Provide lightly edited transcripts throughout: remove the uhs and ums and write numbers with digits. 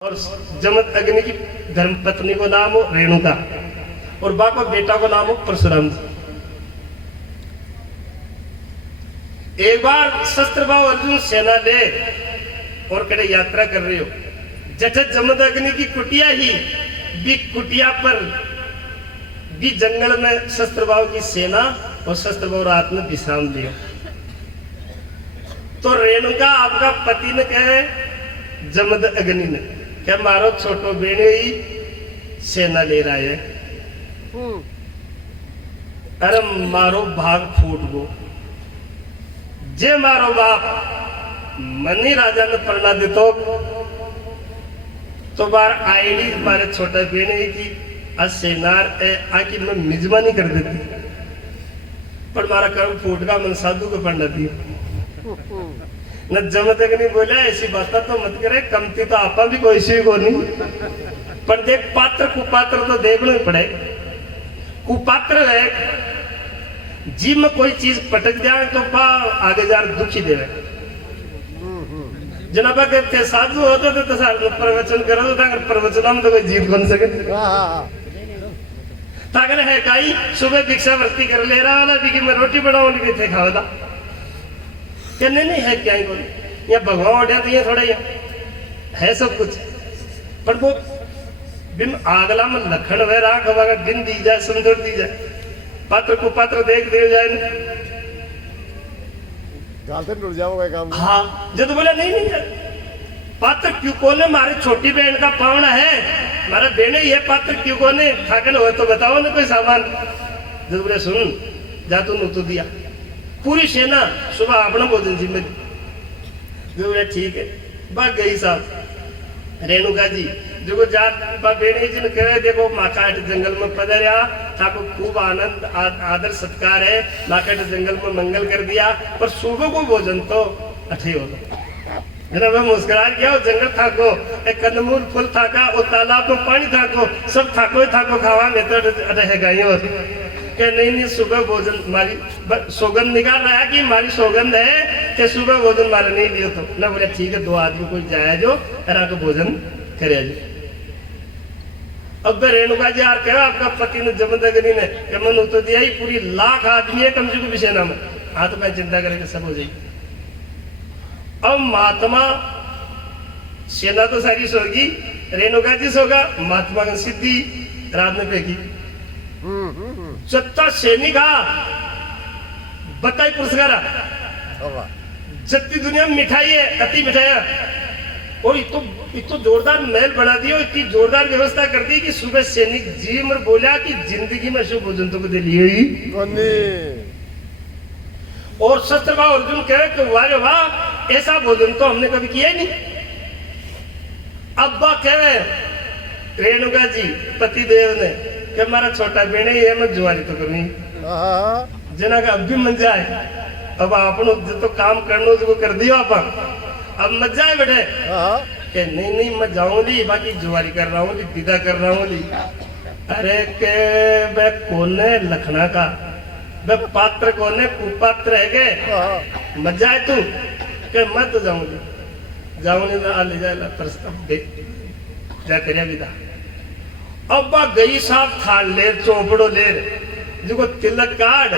और जमत अग्नि की धर्म पत्नी को नाम हो रेणुका और बा को बेटा को नाम हो परशुराम जी। एक बार शस्त्र भाव अर्जुन सेना ले और कड़े यात्रा कर रहे हो, जट जमत अग्नि की कुटिया ही भी कुटिया पर भी जंगल में शस्त्र भाव की सेना और शस्त्र भाव रात में विश्राम लिया। तो रेणुका आपका पति ने कहे जमद अग्नि ने क्या मारो छोटो बेने ही सेना ले रहा है, अरे मारो भाग फूट गो जे मारो बाप मनी राजा ने पढ़ना दे तो बार आईडी मारे छोटा बेने ही की आज सेनार आकी मैं मिजमानी कर देती पर मारा कर्म फूट का मन साधु को पढ़ना दिया न जमत अग्नि बोला ऐसी बात तो मत करे, कमती तो आपा भी कोई सी को नहीं पर देख पात्र कुपात्र तो देखना ही पड़े। कुपात्र है जी में कोई चीज पटक जाए तो पा आगे जा दुखी देवे। जनाबा कहते साधु होते तो प्रवचन करो तो प्रवचन में तो कोई जीत बन सके ताकि है काई सुबह भिक्षावृत्ति कर ले रहा वाला भी कि मैं रोटी बनाऊं नहीं थे खावा कहने नहीं है क्या या भगवान उठा तो ये थोड़ा ये है सब कुछ पर वो बिन आगला में लखन वह राख हवा बिन दी जाए सुंदर दी जाए पात्र को पात्र देख दे जाए टूट जाओगे काम। हाँ जब तो बोला नहीं नहीं पात्र क्यों कोने मारे छोटी बहन का पावना है मारा बेने ये पात्र क्यों कोने थाकन हो तो बताओ ना कोई सामान। जब बोले सुन जा तू तो दिया पूरी सेना सुबह अपना भोजन जिम्मेदारी जो ठीक है भाग गई साहब रेणुका जी जो जात बेने जी ने कहे देखो माकाट जंगल में पधरिया था को खूब आनंद आदर सत्कार है माकाट जंगल में मंगल कर दिया पर सुबह को भोजन तो अच्छे होता जरा मैं मुस्कुरा गया जंगल था को एक कंदमूल फूल था का और तालाब में पानी था को सब थाको खावा में तो रह गई के नहीं सुबह भोजन मारी सौगंध निकाल रहा है कि मारी सौगंध है कि सुबह भोजन मारे नहीं लियो तो ना बोले ठीक है दो आदमी कोई जाए जो रा को भोजन करे जो। अब रेणुका जी यार कहा आपका पति ने जमत अग्नि ने मन तो दिया ही पूरी लाख आदमी है कम से कम सेना में हाँ तो मैं चिंता करेंगे सब हो जाएगी। अब महात्मा सेना तो सारी सोगी रेणुका जी सोगा महात्मा की सिद्धि रात में फेंकी सत्ता सैनिक बताई पुरस्कार जत्ती दुनिया में मिठाई है अति मिठाई और इतो जोरदार महल बना दिया इतनी जोरदार व्यवस्था कर दी कि सुबह सैनिक जी मर बोला कि जिंदगी में शुभ भोजन तो दे लिए ही और शस्त्र भाव अर्जुन कह कि वाह वाह ऐसा भोजन तो हमने कभी किया ही नहीं। अब्बा कह रेणुका जी पति देव ने कि हमारा छोटा बेने ये मैं जुआरी तो करनी जना का अब भी मन जाए अब आपनो तो काम करनो जो कर दियो आप अब मत जाए बेटे के नहीं नहीं मैं जाऊंगी बाकी जुआरी कर रहा हूँ विदा कर रहा हूँ। अरे के बे कोने लखना का बे पात्र कोने कुपात्र है के मत जाए तू के मैं तो जाऊंगी ले जाए प्रस्ताव दे जा कर विदा। अब गई साहब थाल ले चौपड़ो ले जो तिलक काट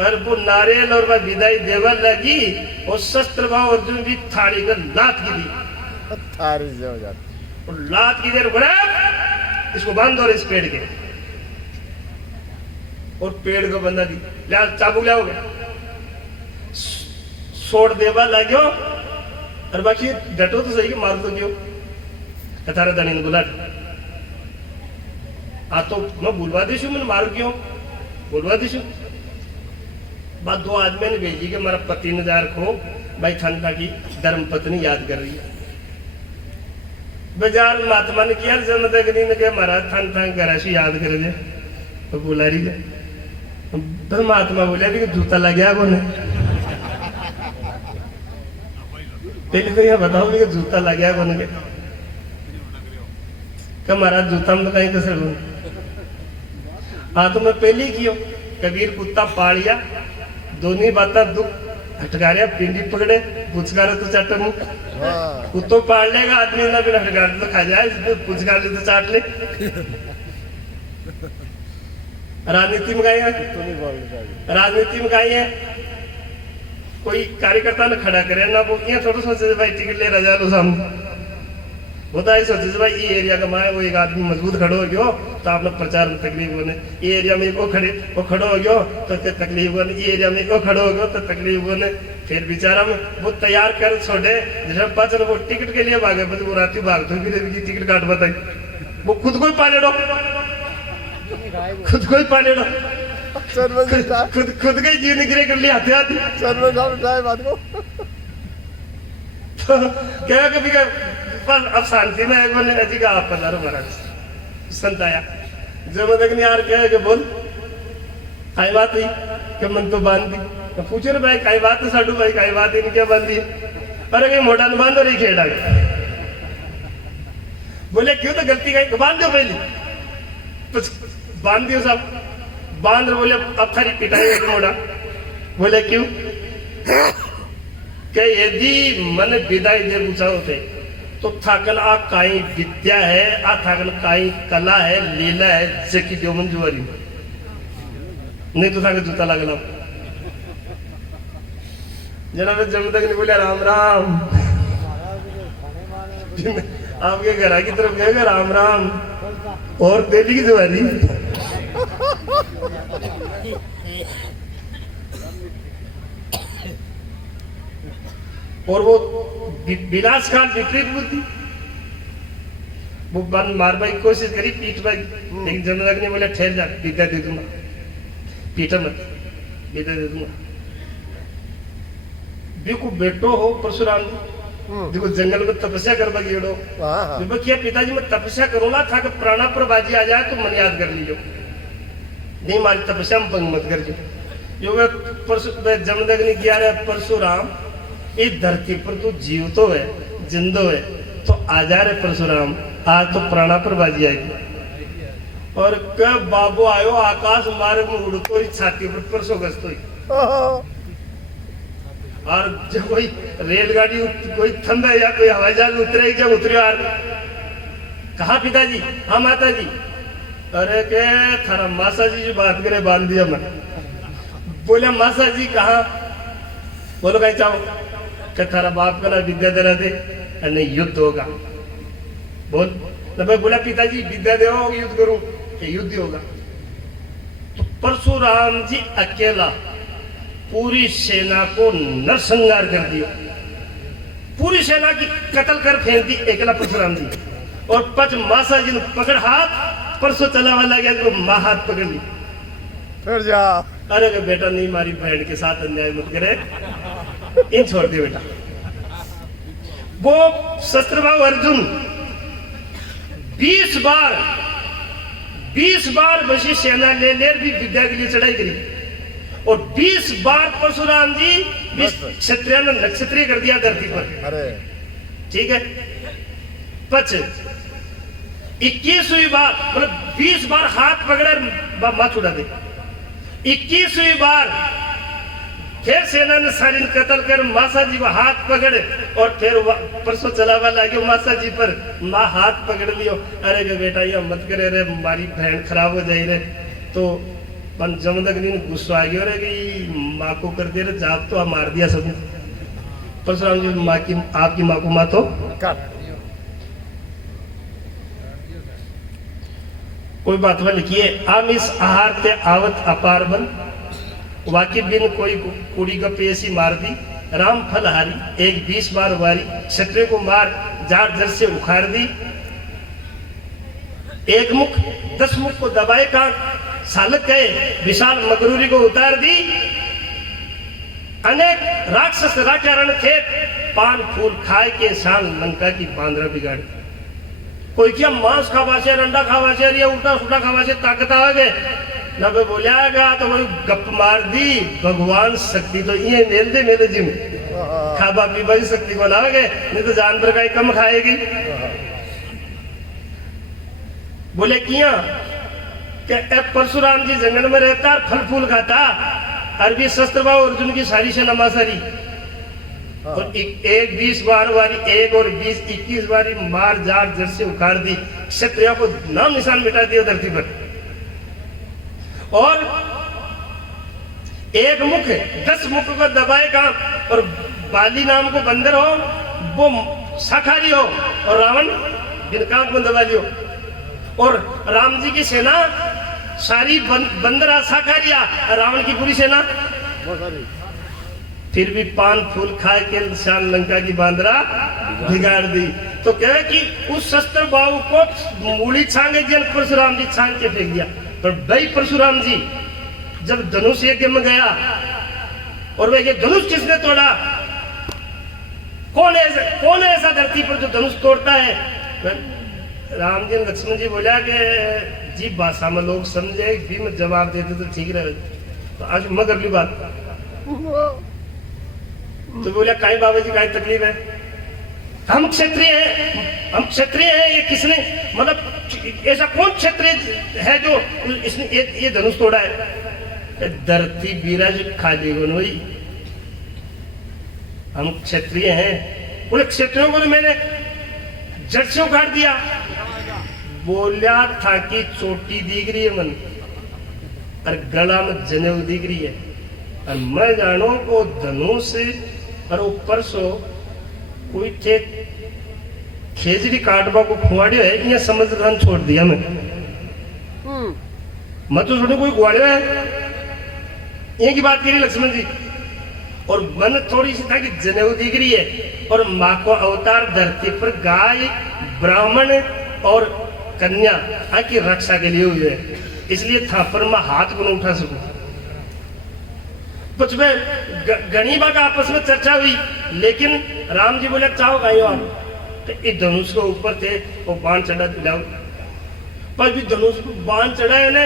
और वो नारियल और वह विदाई देवर लगी और शस्त्र भाव अर्जुन भी थाली का लात की दी और लात की देर बड़े इसको बांध दो इस पेड़ के और पेड़ को बंधा दी लिया चाबू लिया हो गया सोड़ देवा लाग्यो और बाकी डटो तो सही मार तो क्यों कथारा दानी बुलाट हाँ तो मैं बुलवा दीशू मैंने मारू क्यों बुलवा दीशू बात दो आदमी ने भेजी कि मेरा पति ने जा रखो भाई ठंडा की धर्म पत्नी याद कर रही है बाजार महात्मा ने किया जमत अग्नि ने कहा महाराज ठंडा गराशी याद कर दे तो बुला रही है तो महात्मा बोला भी जूता लग गया को पहले तो यह बताओ भी जूता लग गया को क्या महाराज जूता में कहीं तो सर हाँ तो मैं पहले ही कियो कबीर कुत्ता पाड़िया दोनों बात दुख हटकारिया पिंडी पकड़े पुचकारे तो चट मुंह हाँ। कुत्तो पाल लेगा आदमी ना बिना गाड़ी तो खा जाए, कुछ गाड़ी तो चाट ले। राजनीति में गए हैं, तो नहीं बोलना चाहिए। राजनीति में गए हैं, कोई कार्यकर्ता ने खड़ा करे ना, वो ये थोड़ा सोचे भाई टिकट ले रहा लो सामने, वो तो ऐसे सोचे भाई ये एरिया का माए वो एक आदमी मजबूत खड़ो हो गयो तो आपने प्रचार में तकलीफ बने, ये एरिया में वो खड़ो हो गयो तो तकलीफ बने, ये एरिया में वो खड़ो हो गयो तो तकलीफ बने। फिर बेचारा में वो तैयार कर छोड़े, जैसे बचन वो टिकट के लिए भागे, बस वो रात भाग तो भी टिकट काट बताई, वो खुद को ही पाले डो, खुद को ही पाले डो, खुद का ही जीव निकले कर लिया हाथ बात को तो क्या कभी का बस अब शांति में एक बोले अजी का आप पधारो महाराज, संत आया जो मतलब यार क्या है कि बोल काई बात हुई कि मन तो बांध दी, तो पूछे रे भाई काई बात है साडू भाई, काई बात है क्या बांध दी, अरे कहीं मोटा न बांध रही खेड़ा बोले क्यों, तो गलती कहीं बांध दो पहले, कुछ बांध दियो सब बांध रहे, बोले अब थारी पिटाई मोड़ा, बोले क्यों कि यदि मन विदाई दे पूछा होते तो थाकल आ काई विद्या है, आ थाकल काई कला है, लीला है, जकी जो मन जुआरी नहीं तो थाकल जूता लगला। जनाब जमदग ने बोले राम राम, आपके घर की तरफ गएगा राम राम, और तेली की जुआरी और वो विनाश काल विपरीत बुद्धि, वो बन मारने की कोशिश करी, पीट भाई, लेकिन जनरल ने बोला ठहर जा, विद्या दे दूंगा, पीटा मत, विद्या दे दूंगा। देखो बेटो हो परशुराम जी, देखो जंगल में तपस्या कर बगेड़ो, क्या पिताजी मैं तपस्या करूंगा था कि प्राणा पर बाजी आ जाए तो मन याद कर लीजिए, नहीं मारी तपस्या में भंग मत कर जो जमदग्नि किया रहे परशुराम, इस धरती पर तू जीव तो है, जिंदो है, तो आ जा रहे परशुराम, आज तो प्राणा पर बाजी आएगी। और कब बाबू आयो आकाश मार्ग में उड़तो ही छाती पर परसों गस्तो ही, और जब कोई रेलगाड़ी कोई थंबे या कोई हवाई जहाज उतरे, जब उतरे यार कहा पिताजी, हाँ माता जी, अरे के थारा मासा जी जो बात करे बांध दिया मैं, बोले मासा जी कहा, बोलो कहीं चाहो कि थारा बाप का ना विद्या दे रहे थे, नहीं युद्ध होगा, बोल तो भाई बोला पिताजी विद्या दे युद्ध करूं, युद्ध होगा। तो परशुराम जी अकेला पूरी सेना को नरसंहार कर दिया, पूरी सेना की कत्ल कर फेंक दी अकेला परशुराम जी, और पच मासा जी ने पकड़ हाथ परसों चला वाला गया तो माँ हाथ पकड़ ली, फिर जा, अरे बेटा नहीं मारी बहन के साथ अन्याय मत करे, इन छोड़ दे बेटा। वो शस्त्रबाहु अर्जुन 20 बार वशी सेना ले भी विद्या के लिए चढ़ाई करी, और 20 बार परशुराम जी क्षत्रिय ने नक्षत्रिय कर दिया धरती पर। अरे ठीक है, पच 21वीं बार मतलब 20 बार हाथ पकड़े माथ उड़ा दे, 21वीं बार फिर सेना ने सारी कत्ल कर मासा जी को हाथ पकड़े, और फिर परसों चलावा लगे मासा जी पर, माँ हाथ पकड़ लियो, अरे के बेटा ये मत करे रे, हमारी बहन खराब हो जाए रे, तो पन जमदग्नि ने गुस्सा आ गया रे कि माँ को कर दे रे जाप, तो मार दिया सब। परशुराम जी माँ की, आपकी माँ को माँ तो कोई बात में लिखिए, आम इस आहार ते आवत अपार बन, वाकिफ बिन कोई कुड़ी का पेशी मार दी, राम फल हारी एक 20 बार वारी, क्षत्रिय को मार जाड़ जड़ से उखाड़ दी, एक मुख 10 मुख को दबाए का सालक कहे, विशाल मगरूरी को उतार दी, अनेक राक्षस राचारण थे, पान फूल खाए के शान लंका की बांद्रा बिगाड़। कोई क्या मांस खावा से, अंडा खावा से, या उल्टा सुल्टा खावा से ताकत आ गए ना, बोलिया गया तो वही गप मार दी, भगवान शक्ति तो ये मेल दे मेरे जिम खाबा पीबा की शक्ति को ना गए, नहीं तो जानवर का ही कम खाएगी। बोले किया कि परशुराम जी जंगल में रहता, फल फूल खाता, अरबी शस्त्र अर्जुन की सारी से नमा सारी, हाँ। और एक 20 बार वारी एक और 20-21 बारी मार जार जड़ से उखाड़ दी, क्षत्रियों को नाम निशान मिटा दिया धरती पर। और एक मुख 10 मुख को दबाएगा, और बाली नाम को बंदर हो वो शाकाहारी हो, और रावण बिनकांक में दबा लियो। और राम जी की सेना सारी बंदरा शाकाहारिया, रावण की पूरी सेना बहुत सारी। फिर भी पान फूल खाए के शान लंका की बांदरा बिगाड़ दी। तो कह कि उस शस्त्र बाहु को मूली छांगे जन परशुराम जी छांग के फेंक दिया। पर भाई परशुराम जी जब धनुष यज्ञ में गया, और वह ये धनुष किसने तोड़ा, कौन है ऐसा धरती पर जो धनुष तोड़ता है? राम जी लक्ष्मण जी बोला कि जी भाषा में लोग समझे भी मैं जवाब देते तो ठीक रहे। तो आज मगर ली बात तो बोला काई बाबा जी काई तकलीफ है, हम क्षत्रिय हैं, ये किसने, मतलब ऐसा कौन क्षत्रिय है जो इसने ये धनुष तोड़ा है? धरती बीराज खाली बनोई, हम क्षत्रिय हैं। बोले क्षत्रियों को तो मैंने जड़ से उखाड़ दिया। बोला था कि चोटी दिख रही है मन, और गला में जनेऊ दिख रही है, और मैं जानो को धनुष और ऊपर सो कोई थे खेजड़ी काटवा को खुआड़ियो है, ये समझ रन छोड़ दिया मैं। मत तो छोड़ो कोई गुआड़ियो है, ये की बात करी लक्ष्मण जी। और मन थोड़ी सी था कि जनेऊ दिख रही है, और माँ को अवतार धरती पर गाय ब्राह्मण और कन्या की रक्षा के लिए हुए, इसलिए था पर मैं हाथ को न उठा सकूं। कुछ में गणिबा का आपस में चर्चा हुई, लेकिन राम जी बोले चाहो गायो आप, तो इस धनुष के ऊपर थे वो बाण चढ़ा दिलाओ, पर भी धनुष को बाण चढ़ा है ना,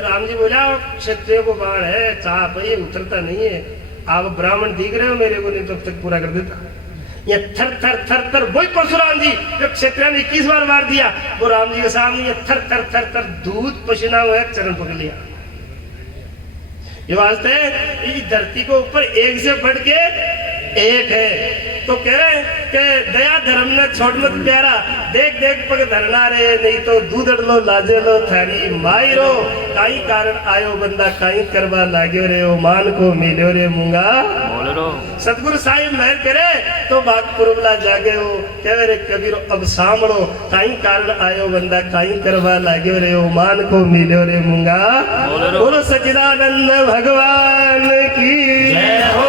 राम जी बोला क्षत्रिय को बाण है, चाह भाई उतरता नहीं है, आप ब्राह्मण दिख रहे हो मेरे को, नहीं तो अब तक पूरा कर देता। ये थर थर थर थर वही परशुराम जी जो क्षेत्र ने 21 बार मार दिया, वो राम जी के सामने ये थर थर थर थर दूध पसीना हुआ चरण पकड़ लिया। ये वास्ते इस धरती को ऊपर एक से बढ़ के एक है। तो कह रहे कि दया धर्म ने छोड़ मत प्यारा, देख देख पग धरना रे, नहीं तो दूध लो लाजे लो थारी माई रो, काई कारण आयो बंदा काई करवा लाग्यो रे, ओ मान को मिलो रे मूंगा सतगुरु साहिब मेहर करे तो बात पुरबला जागे हो, कह रे कबीर अब सामड़ो, काई कारण आयो बंदा काई करवा लाग्यो रे, ओ मान को मिलो रे मूंगा। बोलो सच्चिदानंद भगवान की जय हो।